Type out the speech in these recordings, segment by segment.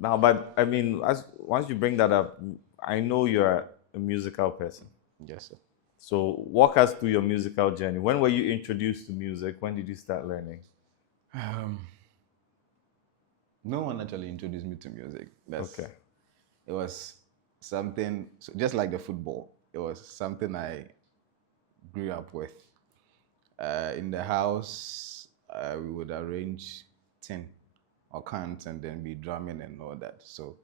Now, but I mean, as once you bring that up, I know you're a musical person. Yes, sir. So walk us through your musical journey. When were you introduced to music? When did you start learning? Um, no one actually introduced me to music. Okay. It was something, so just like the football, it was something I grew up with. In the house, we would arrange tin or cans and then be drumming and all that. So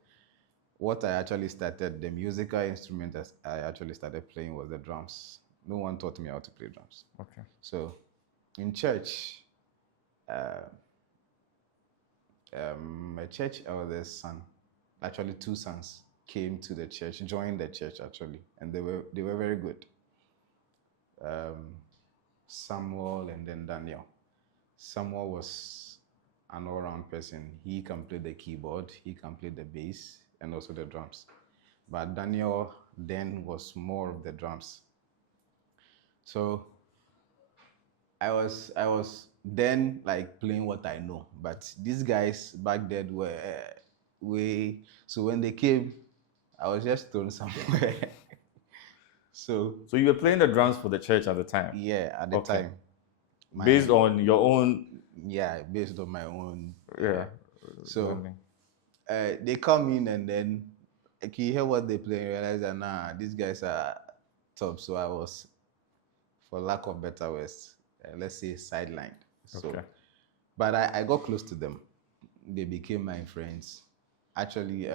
what I actually started, the musical instrument that I actually started playing was the drums. No one taught me how to play drums. Okay. So in church, uh, my church eldest son, actually two sons, came to the church, joined the church actually, and they were very good. Um, Samuel and then Daniel. Samuel was an all-round person. He can play the keyboard, he can play the bass, and also the drums. But Daniel then was more of the drums. So I was then like playing what I know. But these guys back then were way. So when they came, I was just thrown somewhere. So So you were playing the drums for the church at the time? yeah, at the Okay. time, Based my on your own, yeah, based on my own yeah, So learning. they come in and then like, you hear what they play and realize that nah, these guys are top. So I was, for lack of better words, let's say sidelined. So, Okay. but I got close to them. They became my friends. Actually,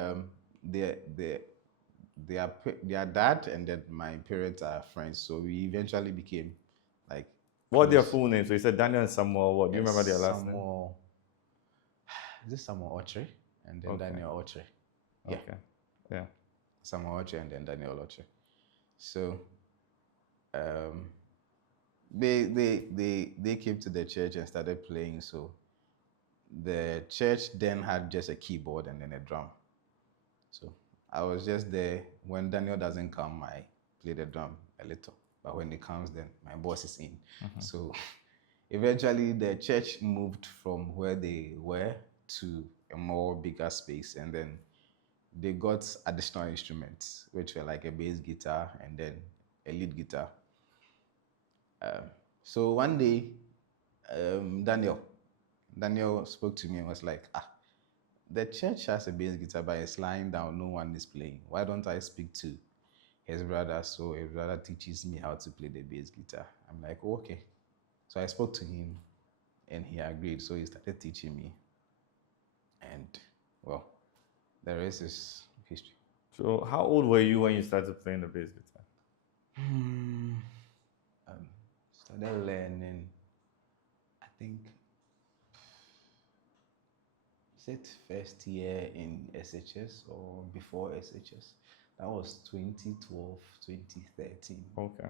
their dad and then my parents are friends. So we eventually became like What are their close. full names? So you said Daniel and Samuel. What do you Yes, remember their last name? Samuel. Is this Samuel Okyere and then Okay. Daniel Okyere? Yeah. Okay. Yeah. Samuel Oche and then Daniel Oche. So um, they came to the church and started playing. So the church then had just a keyboard and then a drum. So I was just there. When Daniel doesn't come, I play the drum a little. But when he comes, then my boss is in. So eventually the church moved from where they were to a more bigger space, and then they got additional instruments, which were like a bass guitar and then a lead guitar. Um, so one day, Daniel spoke to me and was like, the church has a bass guitar, but it's lying down. No one is playing. Why don't I speak to his brother so his brother teaches me how to play the bass guitar? I'm like, oh, okay. So I spoke to him and he agreed. So he started teaching me. And well, the rest is history. So how old were you when you started playing the bass guitar? Um, Started learning, I think, is it first year in SHS or before SHS? That was 2012, 2013. Okay.